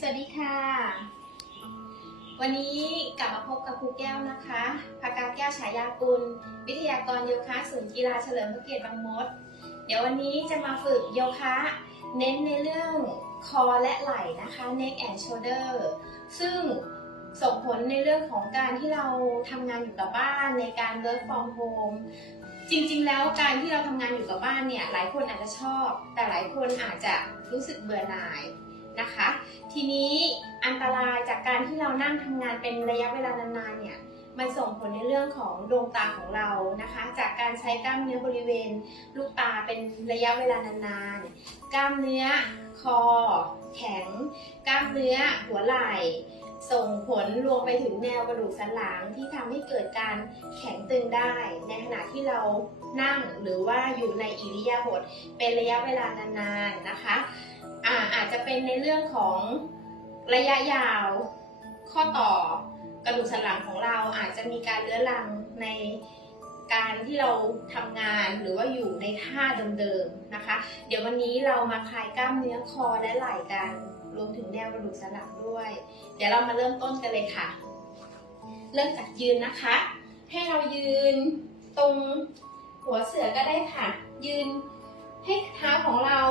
สวัสดีค่ะ วันนี้กลับมาพบกับครูแก้วนะคะภากาแก้วฉายากุล วิทยากรโยคะศูนย์กีฬาเฉลิมพระเกียรติบางมด เดี๋ยววันนี้จะมาฝึกโยคะ เน้นในเรื่องคอและไหล่นะคะ neck and shoulder ซึ่งส่งผลในเรื่องของการที่เราทำงานอยู่กับบ้านในการ work from home จริงๆ แล้วการที่เราทำงานอยู่กับบ้านเนี่ยหลายคนอาจจะชอบ แต่หลายคนอาจจะรู้สึกเบื่อหน่าย นะคะ ทีนี้อันตรายจากการที่เรานั่งทำงานเป็นระยะเวลานานๆเนี่ยมันส่งผลในเรื่องของดวงตาของเรานะคะ จากการใช้กล้ามเนื้อบริเวณลูกตาเป็นระยะเวลานานๆ กล้ามเนื้อคอ แข็งกล้ามเนื้อหัวไหล่ส่งผลรวมไปถึงแนวกระดูกสันหลังที่ทำให้เกิดการแข็งตึงได้ ในขณะที่เรานั่งหรือว่าอยู่ในอิริยาบถเป็นระยะเวลานานๆนะคะ อ่าอาจจะเป็นในเรื่องของระยะยาว ข้อต่อกระดูกสันหลังของเราอาจจะมีการเลื้อรังในการที่เราทำงานหรือว่าอยู่ในท่าเดิมๆนะคะ เดี๋ยววันนี้เรามาคลายกล้ามเนื้อคอและไหล่กันรวมถึงแนวกระดูกสันหลังด้วย เดี๋ยวเรามาเริ่มต้นกันเลยค่ะ เริ่มจากยืนนะคะ ให้เรายืนตรงหัวเสือก็ได้ค่ะ ยืนให้เท้าของเรา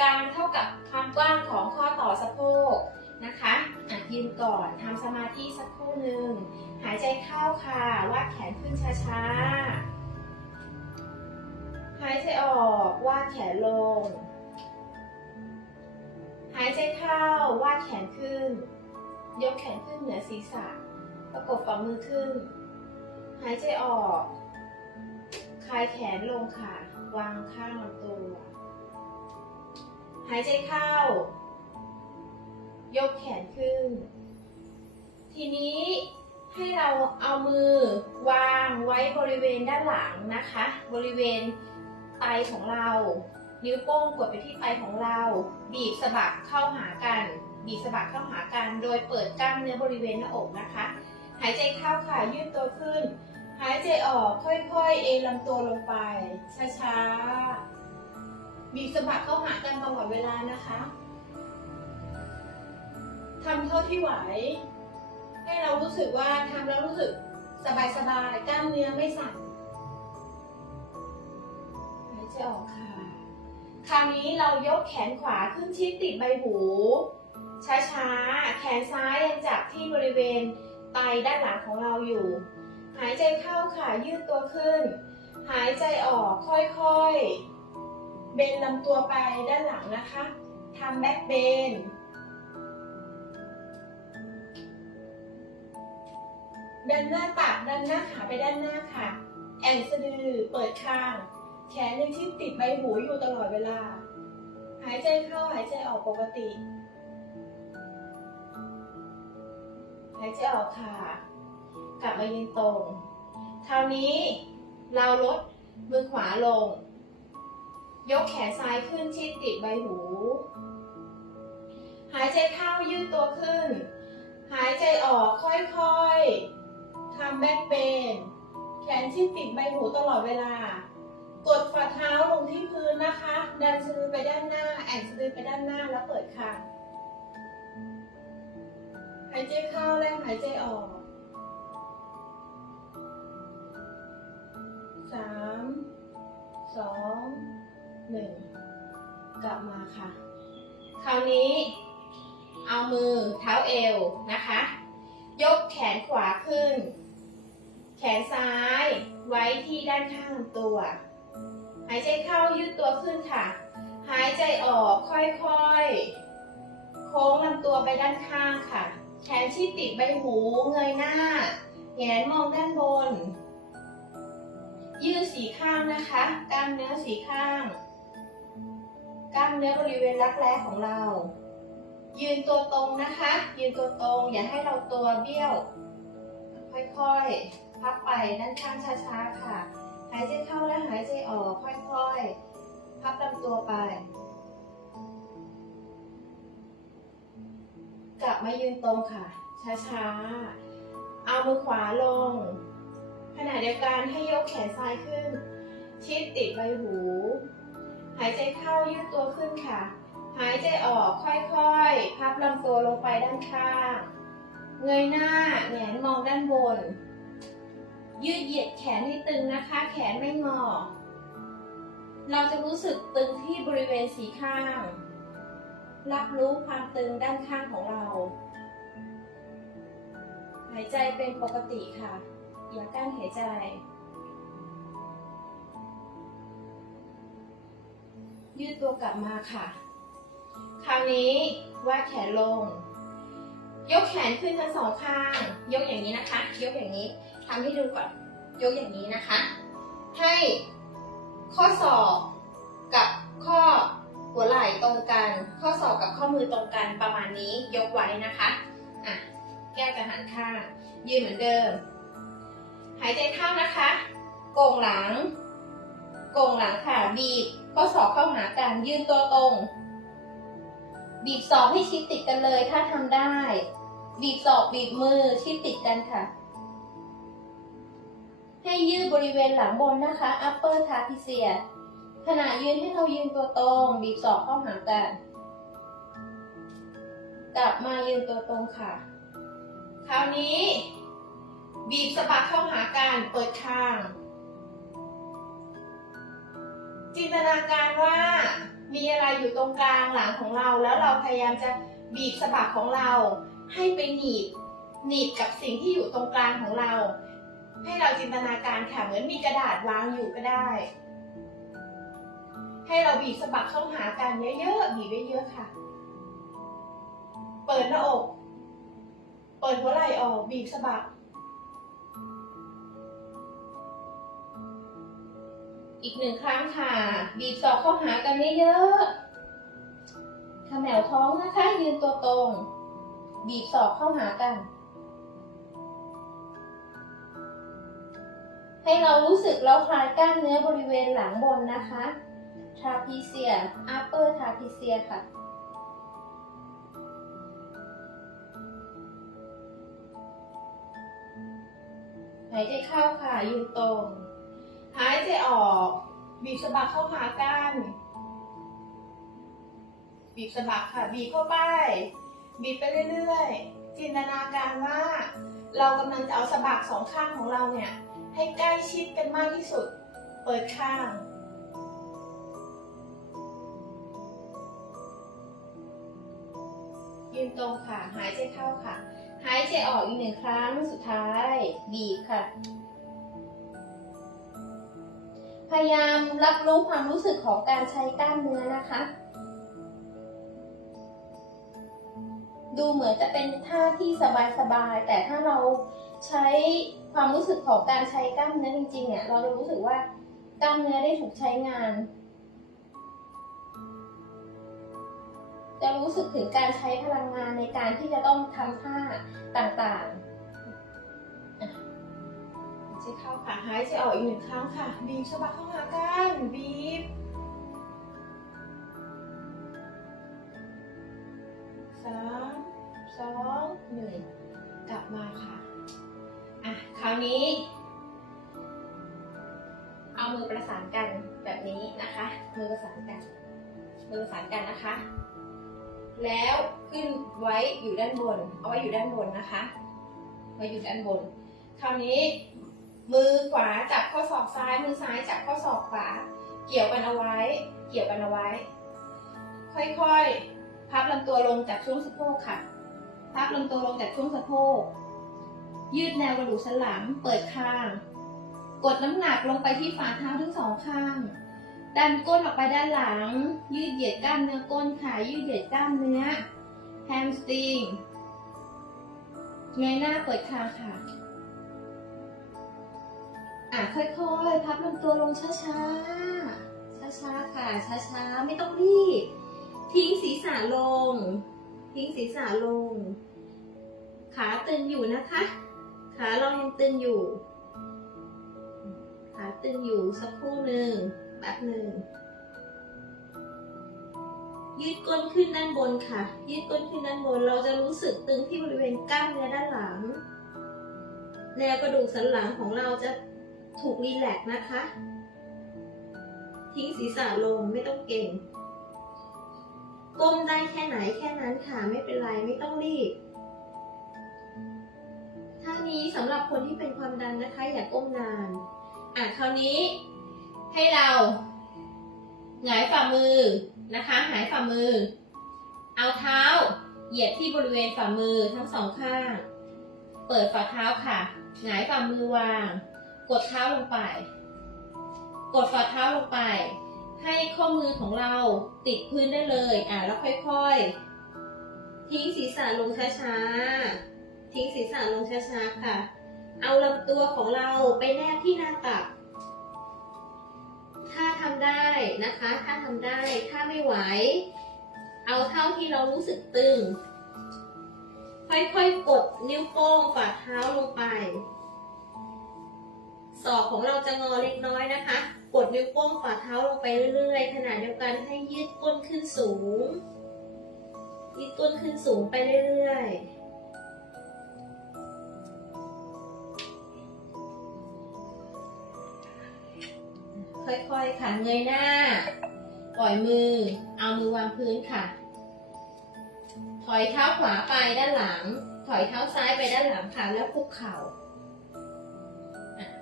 กางเท่ากับความกว้างของข้อต่อสะโพกนะคะอะยืนก่อนทำสมาธิสักครู่หนึ่ง หายใจเข้าค่ะวาดแขนขึ้นช้าๆ หายใจออกวาดแขนลง หายใจเข้าวาดแขนขึ้น ยกแขนขึ้นเหนือศีรษะ ประกบฝ่ามือขึ้น หายใจออก คลายแขนลงค่ะ วางข้างลำตัว หายใจเข้า ยกแขนขึ้น ทีนี้ให้เราเอามือวางไว้บริเวณด้านหลังนะคะ บริเวณไตของเรา นิ้วโป้งกดไปที่ไตของเรา บีบสะบักเข้าหากัน บีบสะบักเข้าหากัน โดยเปิดกล้ามเนื้อบริเวณหน้าอกนะคะ หายใจเข้าค่ะยืดตัวขึ้น หายใจออกค่อยๆ เอนลำตัวลงไปช้าๆ บีบสะบักเข้าหากันตลอดเวลานะคะทำเท่าที่ไหว ให้เรารู้สึกว่าทำแล้วรู้สึกสบายๆกล้ามเนื้อไม่สั่นหายใจออกค่ะ คราวนี้เรายกแขนขวาขึ้นชิดติดใบหู ช้าๆ แขนซ้ายยังจับที่บริเวณไตด้านหลังของเราอยู่ หายใจเข้าค่ะยืดตัวขึ้น หายใจออกค่อยๆ เบนลำตัวไปด้านหลังนะคะทำแบ็คเบน ดันหน้าตักดันหน้าขาไปด้านหน้าค่ะ แอนสะดือเปิดข้าง แขนยังชิดติดใบหูอยู่ตลอดเวลา หายใจเข้าหายใจออกปกติ หายใจออกค่ะ กลับมายืนตรง คราวนี้เราลดมือขวาลง ยกแขนซ้ายขึ้นชิดติดใบหู หายใจเข้ายืดตัวขึ้น หายใจออกค่อยๆทำแบ็คเบนแขนชิดติดใบหูตลอดเวลา กดฝ่าเท้าลงที่พื้นนะคะ ดันสะดือไปด้านหน้า แอนสะดือไปด้านหน้าแล้วเปิดคางหายใจเข้าและหายใจออกสามสอง หนึ่งกลับมาค่ะ คราวนี้เอามือเท้าเอวนะคะ ยกแขนขวาขึ้น แขนซ้ายไว้ที่ด้านข้างตัว หายใจเข้ายืดตัวขึ้นค่ะ หายใจออกค่อยๆ โค้งลำตัวไปด้านข้างค่ะ แขนชิดติดใบหูเงยหน้า แงนมองด้านบน ยืดสีข้างนะคะกล้ามเนื้อสีข้าง กล้ามเนื้อบริเวณรักแร้ของเรา ยืนตัวตรงนะคะ ยืนตัวตรง อย่าให้เราตัวเบี้ยว ค่อยๆ พับไปด้านข้างช้าๆ ค่ะ หายใจเข้าและหายใจออก ค่อยๆ พับลำตัวไป กลับมายืนตรงค่ะ ช้าๆ เอามือขวาลง ขณะเดียวกันให้ยกแขนซ้ายขึ้น ชิดติดใบหู หายใจเข้ายืดตัวขึ้นค่ะ หายใจออกค่อยๆ พับลำตัวลงไปด้านข้าง เงยหน้าแหงนมองด้านบน ยืดเหยียดแขนให้ตึงนะคะ แขนไม่งอ เราจะรู้สึกตึงที่บริเวณสีข้าง รับรู้ความตึงด้านข้างของเรา หายใจเป็นปกติค่ะ อย่ากั้นหายใจ ยืดตัวกลับมาค่ะ คราวนี้วาดแขนลง ยกแขนขึ้นทั้งสองข้าง ยกอย่างนี้นะคะ ยกอย่างนี้ทำให้ดูก่อน ยกอย่างนี้นะคะ ให้ข้อศอกกับข้อหัวไหล่ตรงกัน ข้อศอกกับข้อมือตรงกันประมาณนี้ ยกไว้นะคะ อะ แก้วจะหันข้าง ยืนเหมือนเดิม หายใจเข้านะคะ โก่งหลัง โก่งหลังค่ะ บีบ ข้อศอกเข้าหากันยืนตัวตรง บีบศอกให้ชิดติดกันเลยถ้าทำได้ บีบศอกบีบมือชิดติดกันค่ะ ให้ยืดบริเวณหลังบนนะคะ upper trapezius ขณะยืนให้เรายืนตัวตรง บีบศอกเข้าหากัน กลับมายืนตัวตรงค่ะ คราวนี้ บีบสะบักเข้าหากันเปิดข้าง จินตนาการว่ามีอะไรอยู่ตรงกลางหลังของเรา แล้วเราพยายามจะบีบสะบักของเรา ให้ไปหนีบหนีบกับสิ่งที่อยู่ตรงกลางของเรา ให้เราจินตนาการค่ะเหมือนมีกระดาษวางอยู่ก็ได้ ให้เราบีบสะบักเข้าหากันเยอะๆบีบเยอะๆค่ะ เปิดหน้าอก เปิดหัวไหล่ออกบีบสะบัก อีกหนึ่งครั้งค่ะ บีบศอกเข้าหากันเยอะๆขมวท้องนะคะ ยืนตัวตรง บีบศอกเข้าหากัน ให้เรารู้สึกเราคลายกล้ามเนื้อบริเวณหลังบนนะคะ trapezius upper trapezius ค่ะหายใจเข้าค่ะยืนตรง หายใจออกบีบสะบักเข้าหากันบีบสะบักค่ะบีบเข้าไป บีบไปเรื่อยๆ จินตนาการว่า เรากำลังจะเอาสะบักสองข้างของเราเนี่ย ให้ใกล้ชิดกันมากที่สุด เปิดข้าง ยืนตรงค่ะ หายใจเข้าค่ะ หายใจออกอีกหนึ่งครั้งสุดท้าย บีบค่ะ พยายามรับรู้ความรู้สึกของการใช้กล้ามเนื้อนะคะ ดูเหมือนจะเป็นท่าที่สบายๆ แต่ถ้าเราใช้ความรู้สึกของการใช้กล้ามเนื้อจริงๆเนี่ย เราจะรู้สึกว่ากล้ามเนื้อได้ถูกใช้งาน จะรู้สึกถึงการใช้พลังงานในการที่จะต้องทำท่าต่างๆ ใจเข้าค่ะ หายใจออกอีกหนึ่งครั้งค่ะ บีบสะบักเข้าหากัน บีบ สามสองหนึ่งกลับมาค่ะ อะ คราวนี้ เอามือประสานกันแบบนี้นะคะ มือประสานกัน มือประสานกันนะคะ แล้วขึ้นไว้อยู่ด้านบน เอาไว้อยู่ด้านบนนะคะ ไว้อยู่ด้านบนคราวนี้ มือขวาจับข้อศอกซ้าย มือซ้ายจับข้อศอกขวา เกี่ยวกันเอาไว้ เกี่ยวกันเอาไว้ ค่อยๆ พับลำตัวลงจากช่วงสะโพกค่ะ พับลำตัวลงจากช่วงสะโพก ยืดแนวกระดูกสันหลัง เปิดข้าง กดน้ำหนักลงไปที่ฝ่าเท้าทั้งสองข้าง ดันก้นออกไปด้านหลัง ยืดเหยียดกล้ามเนื้อก้นขายืดเหยียดกล้ามเนื้อแฮมสตริงเงยหน้าเปิดคางค่ะ อะค่อยๆ พับลำตัวลงช้าๆ ช้าๆ ค่ะ ช้าๆ ไม่ต้องรีบ ทิ้งศีรษะลง ทิ้งศีรษะลง ขาตึงอยู่นะคะ ขาเรายังตึงอยู่ ขาตึงอยู่สักครู่หนึ่งแบบหนึ่ง ยืดก้นขึ้นด้านบนค่ะ ยืดก้นขึ้นด้านบน เราจะรู้สึกตึงที่บริเวณกล้ามเนื้อด้านหลัง แนวกระดูกสันหลังของเราจะ ถูกรีแลกนะคะ ทิ้งศีรษะลงไม่ต้องเก่ง ก้มได้แค่ไหนแค่นั้นค่ะไม่ต้องรีบท่านี้สำหรับคนที่เป็นความดันนะคะ อย่าก้มนาน อะคราวนี้ให้เราหงายฝ่ามือนะคะหงายฝ่ามือ เอาเท้า เหยียดที่บริเวณฝ่ามือทั้งสองข้าง เปิดฝ่าเท้าค่ะหงายฝ่ามือวาง กดเท้าลงไป กดฝ่าเท้าลงไป ให้ข้อมือของเราติดพื้นได้เลยอะแล้วค่อยๆ ทิ้งศีรษะลงช้าๆ ทิ้งศีรษะลงช้าๆค่ะ เอาลำตัวของเราไปแนบที่หน้าตัก ถ้าทำได้นะคะ ถ้าทำได้ ถ้าไม่ไหว เอาเท่าที่เรารู้สึกตึง ค่อยๆ กดนิ้วโป้งฝ่าเท้าลงไป อกของเราจะงอเล็กน้อยนะคะ กดนิ้วโป้งฝ่าเท้าลงไปเรื่อยๆขณะเดียวกันให้ยืดก้นขึ้นสูง ยืดก้นขึ้นสูงไปเรื่อยๆค่อยๆ ค่ะ เงยหน้า ปล่อยมือ เอามือวางพื้นค่ะ ถอยเท้าขวาไปด้านหลัง ถอยเท้าซ้ายไปด้านหลังค่ะ แล้วคุกเข่าอะ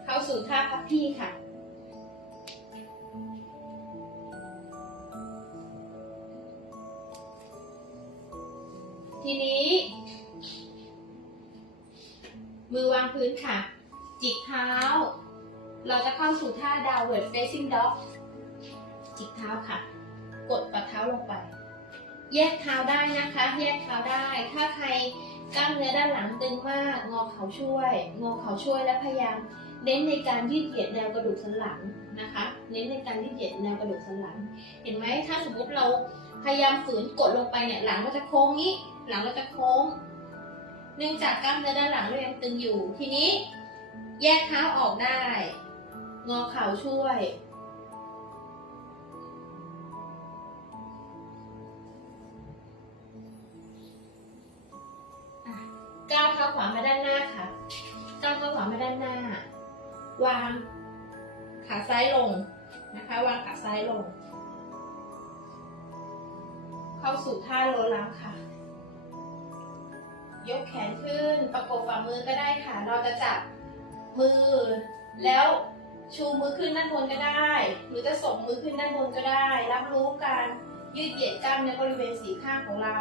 เข้าสู่ท่าพับพี่ค่ะ ทีนี้ มือวางพื้นค่ะ จิกเท้า เราจะเข้าสู่ท่า downward facing dog จิกเท้าค่ะ กดปัดเท้าลงไป แยกเท้าได้นะคะ แยกเท้าได้ ถ้าใครกล้ามเนื้อด้านหลังตึงมาก งอเข่าช่วย งอเข่าช่วยและพยายาม เน้นในการยืดเหยียดแนวกระดูกสันหลังนะคะ เน้นในการยืดเหยียดแนวกระดูกสันหลัง เห็นไหมถ้าสมมติเราพยายามฝืนกดลงไปเนี่ยหลังเราจะโค้งนี้ หลังเราจะโค้ง เนื่องจากกล้ามเนื้อด้านหลังเรายังตึงอยู่ ทีนี้ แยกเท้าออกได้ งอเข่าช่วย วางขาซ้ายลงนะคะ วางขาซ้ายลง เข้าสู่ท่าโรลังค่ะ ยกแขนขึ้นประกบฝ่ามือก็ได้ค่ะ เราจะจับมือ แล้วชูมือขึ้นด้านบนก็ได้ หรือจะส่งมือขึ้นด้านบนก็ได้ รับรู้การยืดเหยียดกล้ามเนื้อบริเวณสีข้างของเรา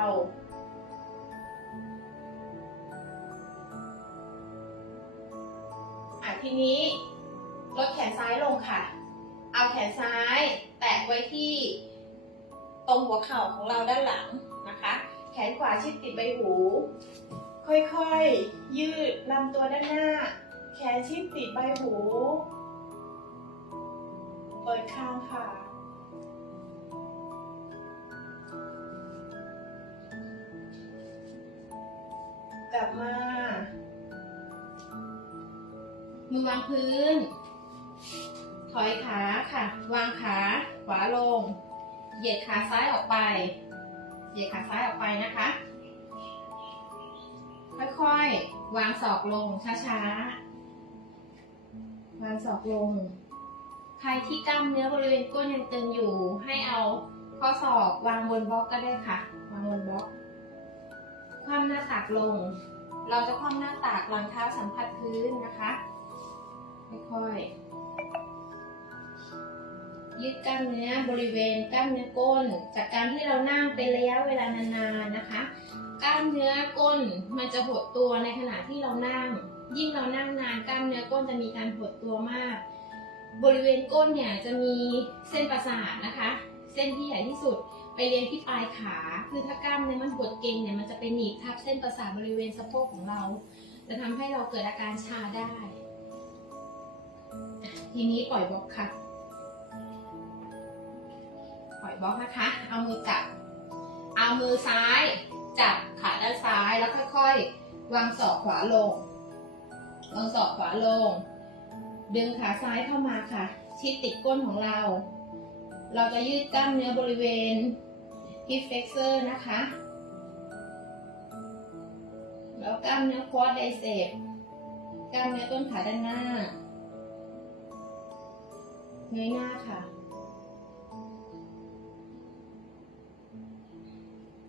อะทีนี้ลดแขนซ้ายลงค่ะ เอาแขนซ้าย แตะไว้ที่ตรงหัวเข่าของเราด้านหลังนะคะ แขนขวาชิดติดใบหู ค่อยๆ ยืดลำตัวด้านหน้า แขนชิดติดใบหู เปิดคางค่ะ กลับมา มือวางพื้น ถอยขาค่ะ วางขาขวาลง เหยียดขาซ้ายออกไป เหยียดขาซ้ายออกไปนะคะ ค่อยๆ วางศอกลงช้าๆ วางศอกลง ใครที่กล้ามเนื้อบริเวณก้นยังตึงอยู่ ให้เอาข้อศอกวางบนบล็อกก็ได้ค่ะ วางบนบล็อก คว่ำหน้าตักลง เราจะคว่ำหน้าตักหลังเท้าสัมผัสพื้นนะคะ ยืดกล้ามเนื้อบริเวณกล้ามเนื้อก้น จากการที่เรานั่งเป็นระยะเวลานานๆนะคะ กล้ามเนื้อก้นมันจะหดตัวในขณะที่เรานั่ง ยิ่งเรานั่งนานกล้ามเนื้อก้นจะมีการหดตัวมาก บริเวณก้นเนี่ยจะมีเส้นประสาทนะคะ เส้นที่ใหญ่ที่สุดไปเรียนที่ปลายขา คือถ้ากล้ามเนื้อมันหดเกร็งเนี่ยมันจะไปหนีบทับเส้นประสาทบริเวณสะโพกของเรา จะทำให้เราเกิดอาการชาได้ ทีนี้ปล่อยบล็อกค่ะ อยบล็อกนะคะ เอามือจับ เอามือซ้าย จับขาด้านซ้ายแล้วค่อยๆ วางศอกขวาลง วางศอกขวาลง ดึงขาซ้ายเข้ามาค่ะ ชิดติดก้นของเรา เราจะยืดกล้ามเนื้อบริเวณ hip flexor นะคะ แล้วกล้ามเนื้อ quad bicep กล้ามเนื้อต้นขาด้านหน้าเงยหน้าค่ะ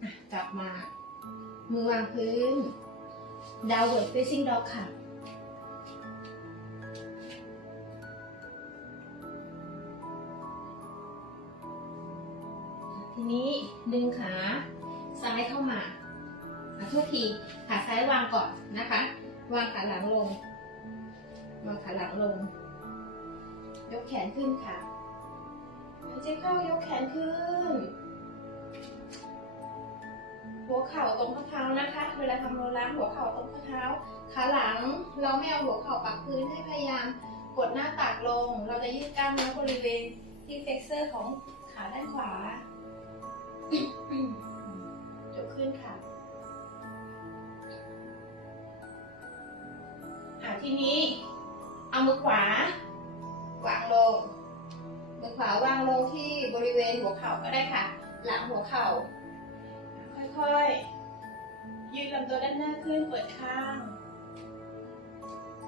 อะกลับมา มือวางพื้น downward facing dog ค่ะ ทีนี้ดึงขาซ้ายเข้ามาอโทษที ขาซ้ายวางก่อนนะคะ วางขาหลังลง วางขาหลังลง ยกแขนขึ้นค่ะหายใจเข้ายกแขนขึ้น หัวเข่าตรงข้อเท้านะคะ เวลาทำโรลล้างหัวเข่าตรงข้อเท้า ขาหลังเราไม่เอาหัวเข่าปักพื้นให้พยายาม กดหน้าตักลง เราจะยืดกล้ามเนื้อบริเวณที่เฟกเซอร์ของขาด้านขวายกขึ้นค่ะอะทีนี้เอามือขวาวางลง มือขวาวางลงที่บริเวณหัวเข่าก็ได้ค่ะ หลังหัวเข่า ค่อยๆ ยืดลำตัวด้านหน้าขึ้น เปิดข้าง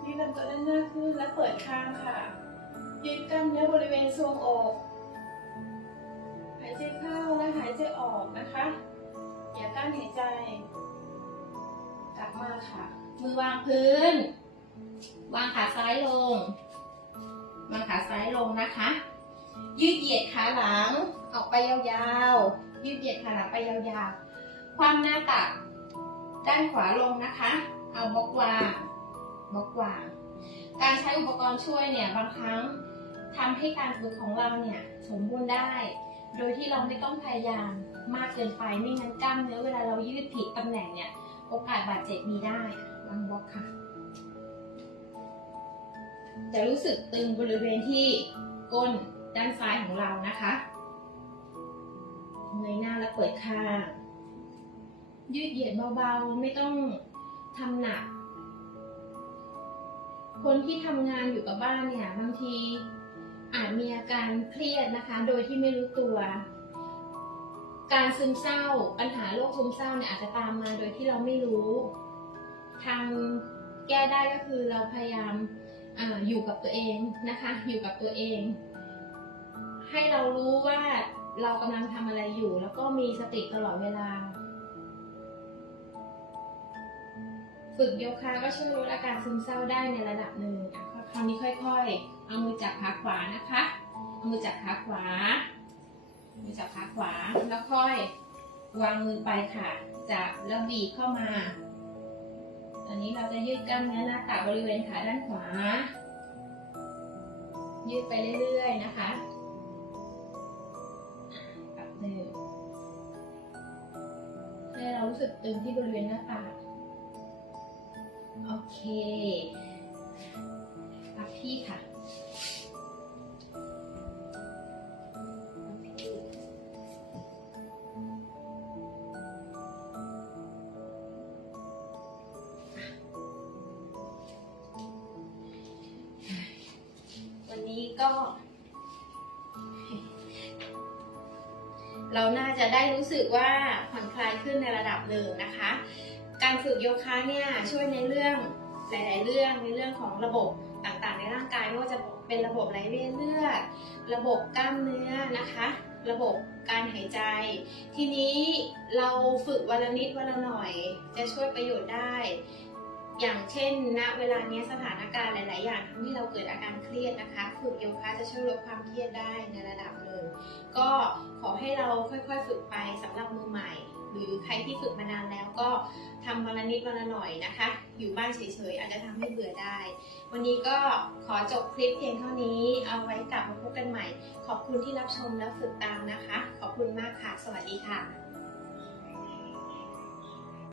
ยืดลำตัวด้านหน้าขึ้นและเปิดข้างค่ะ ยืดกล้ามเนื้อบริเวณทรวงอก หายใจเข้าและหายใจออกนะคะ อย่ากั้นหายใจ กลับมาค่ะ มือวางพื้น วางขาซ้ายลง วางขาซ้ายลงนะคะ ยืดเหยียดขาหลัง ออกไปยาวๆ ยืดเหยียดขาหลังไปยาวๆ ความหน้าตัก ด้านขวาลงนะคะ เอาบล็อกวางบล็อกวางการใช้อุปกรณ์ช่วยเนี่ยบางครั้งทำให้การฝึกของเราเนี่ยสมบูรณ์ได้ โดยที่เราไม่ต้องพยายามมากเกินไปไม่งั้นกล้ามเนื้อเวลาเรายืดผิดตำแหน่งเนี่ยโอกาสบาดเจ็บมีได้วางบล็อกค่ะ จะรู้สึกตึงบริเวณที่ก้นด้านซ้ายของเรานะคะเงยหน้าแล้วเปิดข้าง ยืดเหยียดเบาๆ ไม่ต้องทำหนัก คนที่ทำงานอยู่กับบ้านเนี่ยบางทีอาจมีอาการเครียดนะคะ โดยที่ไม่รู้ตัว การซึมเศร้า ปัญหาโรคซึมเศร้าเนี่ยอาจจะตามมาโดยที่เราไม่รู้ ทางแก้ได้ก็คือเราพยายามออยู่กับตัวเองนะคะ อยู่กับตัวเอง ให้เรารู้ว่าเรากำลังทำอะไรอยู่ แล้วก็มีสติตลอดเวลา ฝึกโยคะก็ช่วยลดอาการซึมเศร้าได้ในระดับหนึ่งคราวนี้ค่อยๆ เอามือจับขาขวานะคะเอามือจับขาขวามือจับขาขวาแล้วค่อยวางมือไปค่ะจับแล้วบีบเข้ามาตอนนี้เราจะยืดกล้ามเนื้อหน้าตักบริเวณขาด้านขวา ยืดไปเรื่อยๆนะคะแบบหนึ่งให้เรารู้สึกตึงที่บริเวณหน้าตัก โอเครับที่ค่ะวันนี้ก็ เราน่าจะได้รู้สึกว่าผ่อนคลายขึ้นในระดับหนึ่งนะคะ การฝึกโยคะเนี่ยช่วยในเรื่องหลาย ๆ เรื่องในเรื่องของระบบต่างๆ ในร่างกายไม่ว่าจะเป็นระบบไหลเวียนเลือด ระบบกล้ามเนื้อนะคะ ระบบการหายใจ ทีนี้เราฝึกวันละนิดวันละหน่อย จะช่วยประโยชน์ได้ อย่างเช่นณเวลานี้สถานการณ์หลาย ๆ อย่างทำให้เราเกิดอาการเครียดนะคะ ฝึกโยคะจะช่วยลดความเครียดได้ในระดับหนึ่งก็ขอให้เราค่อย ๆ ฝึกไปสำหรับมือใหม่ หรือใครที่ฝึกมานานแล้วก็ทำวันละนิดวันละหน่อยนะคะ อยู่บ้านเฉยๆอาจจะทำให้เบื่อได้ วันนี้ก็ขอจบคลิปเพียงเท่านี้ เอาไว้กลับมาพบกันใหม่ ขอบคุณที่รับชมและฝึกตามนะคะ ขอบคุณมากค่ะ สวัสดีค่ะ